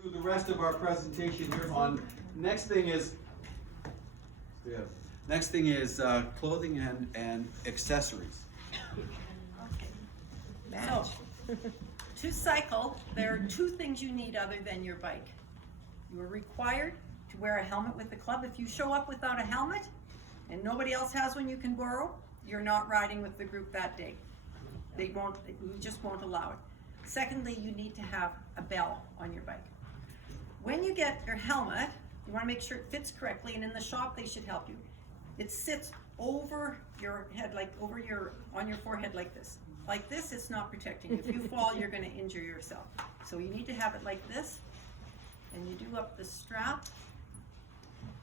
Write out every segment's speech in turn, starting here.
through the rest of our presentation here on, next thing is clothing and accessories. So, to cycle, there are two things you need other than your bike. You are required to wear a helmet with the club. If you show up without a helmet and nobody else has one you can borrow, you're not riding with the group that day. We just won't allow it. Secondly, you need to have a bell on your bike. When you get your helmet, you want to make sure it fits correctly, and in the shop they should help you. It sits over your head, like on your forehead like this. Like this, it's not protecting you. If you fall, you're going to injure yourself. So you need to have it like this, and you do up the strap,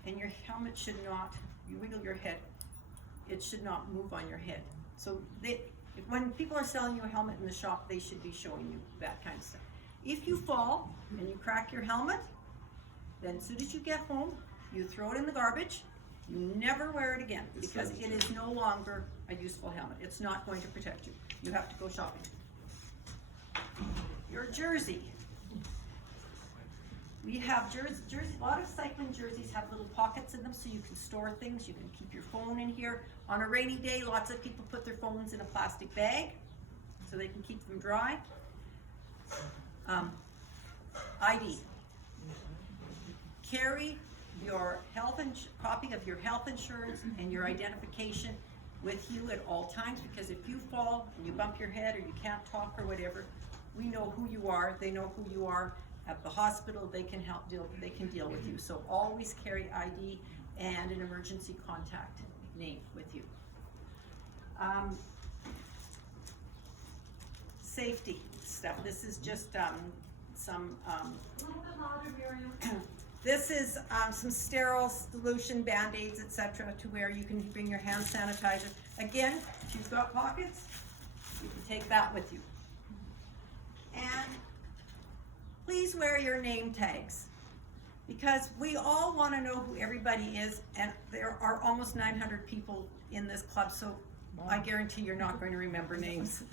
and your helmet should not, you wiggle your head, it should not move on your head. So when people are selling you a helmet in the shop, they should be showing you that kind of stuff. If you fall and you crack your helmet, then as soon as you get home, you throw it in the garbage. You never wear it again because it is no longer a useful helmet. It's not going to protect you. You have to go shopping. Your jersey. We have jersey. A lot of cycling jerseys have little pockets in them so you can store things. You can keep your phone in here. On a rainy day, lots of people put their phones in a plastic bag so they can keep them dry. ID. Carry your copy of your health insurance and your identification with you at all times, because if you fall and you bump your head or you can't talk or whatever, we know who you are. They know who you are. At the hospital, they can deal with you. So always carry ID and an emergency contact name with you. Safety stuff. This is just some. This is some sterile solution, Band-Aids, etc., to where you can bring your hand sanitizer. Again, if you've got pockets, you can take that with you. And please wear your name tags, because we all want to know who everybody is, and there are almost 900 people in this club, so I guarantee you're not going to remember names.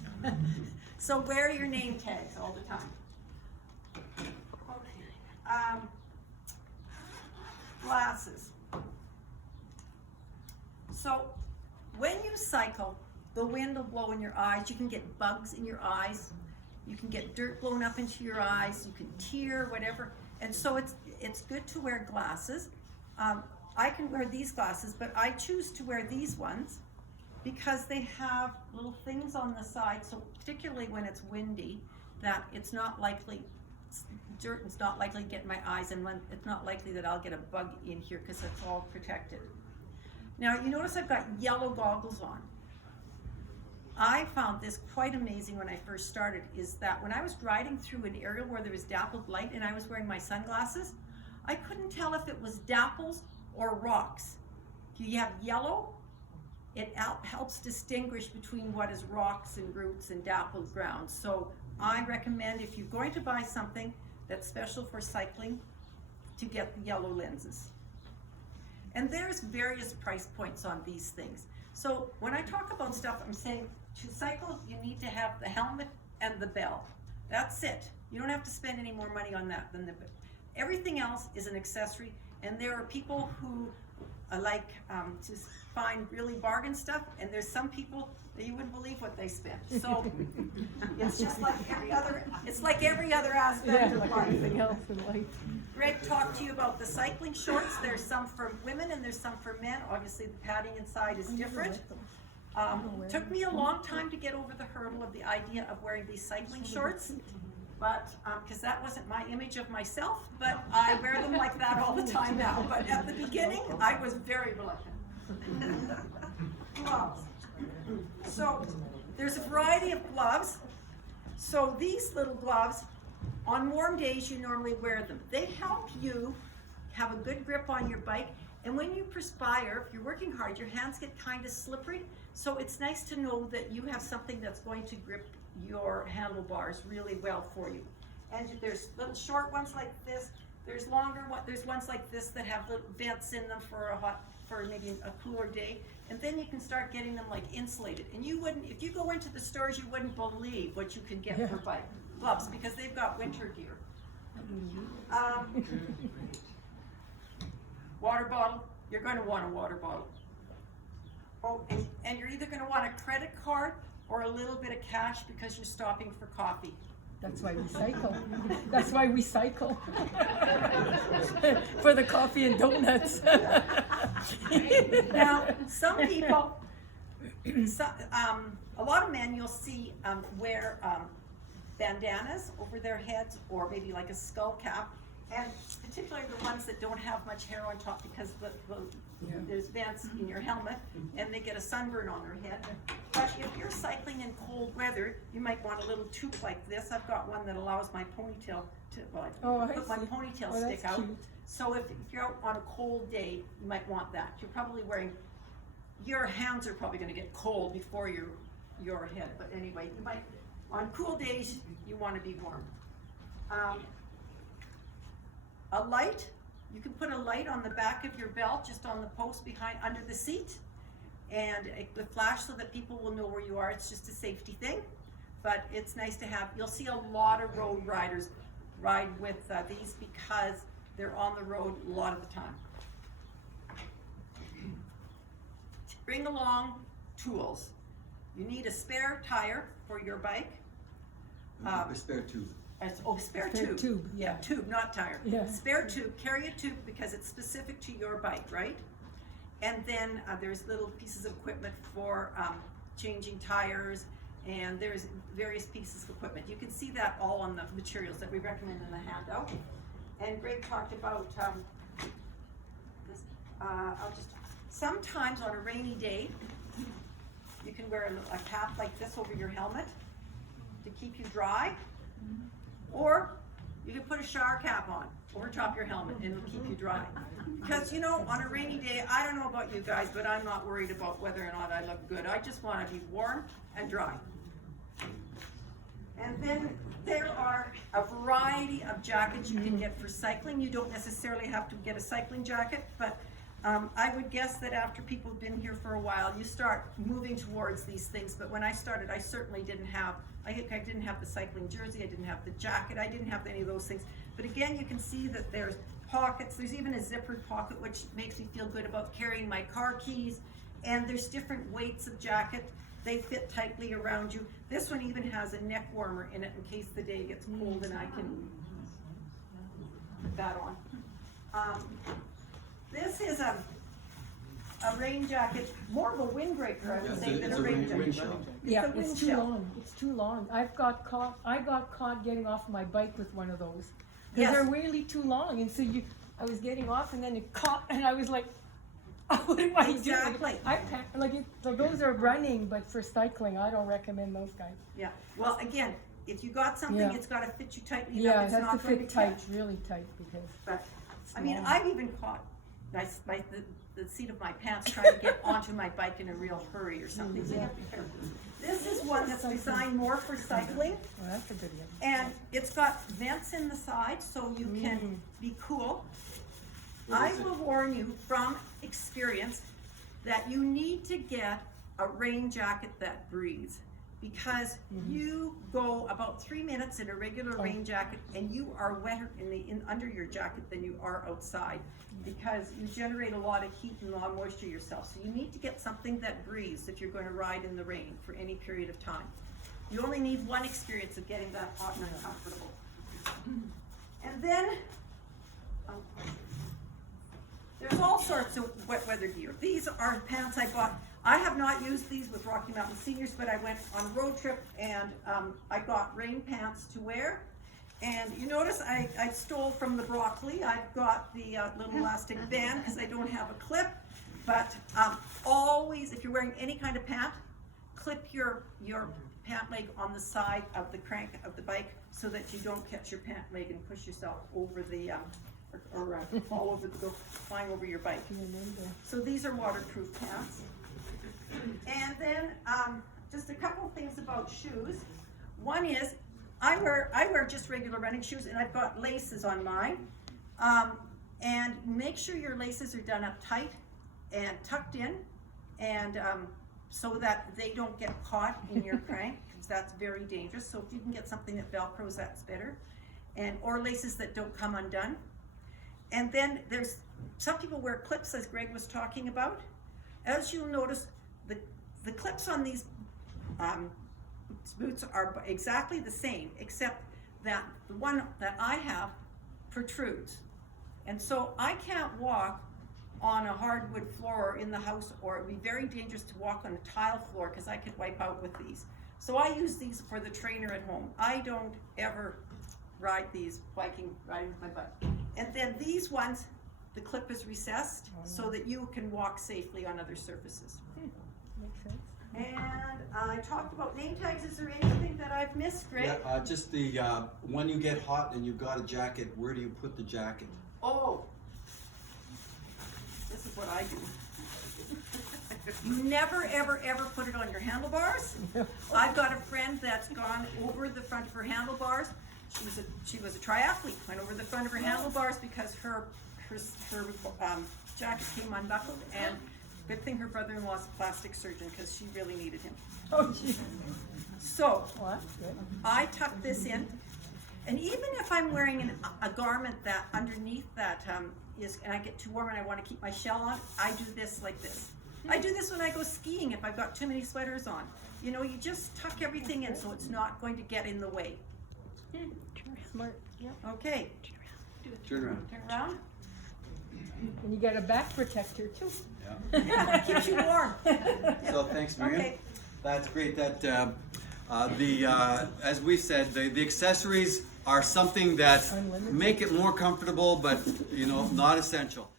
So wear your name tags all the time. Okay. Glasses. So when you cycle, the wind will blow in your eyes. You can get bugs in your eyes. You can get dirt blown up into your eyes. You can tear, whatever. And so it's good to wear glasses. I can wear these glasses, but I choose to wear these ones because they have little things on the side. So particularly when it's windy, that it's not likely, dirt is not likely to get in my eyes, and when it's not likely that I'll get a bug in here because it's all protected. Now you notice I've got yellow goggles on. I found this quite amazing when I first started, is that when I was riding through an area where there was dappled light and I was wearing my sunglasses, I couldn't tell if it was dapples or rocks. If you have yellow, it helps distinguish between what is rocks and roots and dappled ground. So I recommend, if you're going to buy something that's special for cycling, to get the yellow lenses. And there's various price points on these things. So when I talk about stuff, I'm saying to cycle, you need to have the helmet and the bell. That's it. You don't have to spend any more money on that than everything else is an accessory. And there are people who like to find really bargain stuff, and there's some people that you wouldn't believe what they spend. So it's just like every other. It's like every other aspect of life. Everything else in life. Greg talked to you about the cycling shorts. There's some for women and there's some for men. Obviously, the padding inside is different. Took me a long time to get over the hurdle of the idea of wearing these cycling shorts, but because that wasn't my image of myself, but I wear them like that all the time now. But at the beginning, I was very reluctant. Gloves. So there's a variety of gloves. So these little gloves, on warm days, you normally wear them. They help you have a good grip on your bike. And when you perspire, if you're working hard, your hands get kind of slippery. So it's nice to know that you have something that's going to grip your handlebars really well for you. And there's little short ones like this. There's longer ones. There's ones like this that have little vents in them for maybe a cooler day. And then you can start getting them like insulated. And you wouldn't, if you go into the stores, you wouldn't believe what you can get for bike gloves, because they've got winter gear. Water bottle, you're going to want a water bottle. Oh, and you're either going to want a credit card or a little bit of cash because you're stopping for coffee. That's why we cycle. That's why we cycle. For the coffee and donuts. Now, some people, a lot of men you'll see wear bandanas over their heads or maybe like a skull cap, and particularly the ones that don't have much hair on top because there's vents in your helmet and they get a sunburn on their head. But if you're cycling in cold weather, you might want a little toque like this. I've got one that allows my ponytail to, put my ponytail stick out. Cute. So if you're out on a cold day, you might want that. You're probably wearing, your hands are probably gonna get cold before your head, but anyway, you might, on cool days, you wanna be warm. A light, you can put a light on the back of your belt, just on the post behind, under the seat, and it would flash so that people will know where you are. It's just a safety thing, but it's nice to have. You'll see a lot of road riders ride with these because they're on the road a lot of the time. Bring along tools. You need a spare tire for your bike. A spare tube. Spare Spare tube, Yeah, tube, not tire. Yeah. Spare tube, carry a tube because it's specific to your bike, right? And then there's little pieces of equipment for changing tires, and there's various pieces of equipment. You can see that all on the materials that we recommend in the handout. And Greg talked about this. Sometimes on a rainy day, you can wear a cap like this over your helmet to keep you dry. Or you can put a shower cap on over top your helmet and it'll keep you dry. Because you know, on a rainy day, I don't know about you guys, but I'm not worried about whether or not I look good. I just want to be warm and dry. And then there are a variety of jackets you can get for cycling. You don't necessarily have to get a cycling jacket, but I would guess that after people have been here for a while, you start moving towards these things. But when I started, I certainly didn't have, I didn't have the cycling jersey, I didn't have the jacket, I didn't have any of those things. But again, you can see that there's pockets, there's even a zippered pocket, which makes me feel good about carrying my car keys. And there's different weights of jacket. They fit tightly around you. This one even has a neck warmer in it in case the day gets cold and I can put that on. This is a rain jacket, more of a windbreaker, I would say, than a rain jacket. Yeah, It's a it's wind too shell. long. It's too long. I got caught getting off my bike with one of those. Because Yes. they're really too long. And so I was getting off and then it caught and I was like, oh, what am I Exactly. doing? So those are running, but for cycling, I don't recommend those guys. Yeah, well, again, if you got something, Yeah. it's gotta fit you tightly Yeah, enough, it it's has not to going fit to tight, catch. really tight, because But, it's I mean, long. I've even caught the seat of my pants trying to get onto my bike in a real hurry or something, so you have to be careful. This is one that's designed more for cycling, Well, that's a good one. and it's got vents in the side, so you can be cool. I will warn you from experience that you need to get a rain jacket that breathes, because you go about 3 minutes in a regular rain jacket and you are wetter under your jacket than you are outside, because you generate a lot of heat and a lot of moisture yourself. So you need to get something that breathes if you're going to ride in the rain for any period of time. You only need one experience of getting that hot and uncomfortable. And then there's all sorts of wet weather gear. These are pants I bought. I have not used these with Rocky Mountain Seniors, but I went on a road trip and I got rain pants to wear. And you notice I stole from the broccoli. I've got the little elastic band because I don't have a clip. But always, if you're wearing any kind of pant, clip your pant leg on the side of the crank of the bike so that you don't catch your pant leg and push yourself over the or fall over go flying over your bike. So these are waterproof pants. And then just a couple things about shoes. One is I wear just regular running shoes, and I've got laces on mine. And make sure your laces are done up tight and tucked in, and so that they don't get caught in your crank, because that's very dangerous. So if you can get something that Velcros, that's better. or laces that don't come undone. And then there's, some people wear clips, as Greg was talking about. As you'll notice, the clips on these boots are exactly the same, except that the one that I have protrudes. And so I can't walk on a hardwood floor in the house, or it would be very dangerous to walk on a tile floor because I could wipe out with these. So I use these for the trainer at home. I don't ever ride these riding with my butt. And then these ones, the clip is recessed so that you can walk safely on other surfaces. Makes sense. And I talked about name tags. Is there anything that I've missed, Greg? Yeah, just the, when you get hot and you've got a jacket, where do you put the jacket? Oh, this is what I do. You never, ever, ever put it on your handlebars. I've got a friend that's gone over the front of her handlebars. She was a triathlete, went over the front of her handlebars because her jacket came unbuckled, and good thing her brother-in-law's a plastic surgeon because she really needed him. Oh, gee. So, Well, that's good. I tuck this in, and even if I'm wearing a garment that underneath that and I get too warm and I want to keep my shell on, I do this like this. I do this when I go skiing if I've got too many sweaters on. You know, you just tuck everything in so it's not going to get in the way. Smart. Yep. Okay, Turn around. turn around. And you got a back protector too. Yeah. Yeah, it keeps you warm. So thanks, Marion. Okay. That's great. That as we said, the accessories are something that Unlimited. make it more comfortable, but you know, not essential.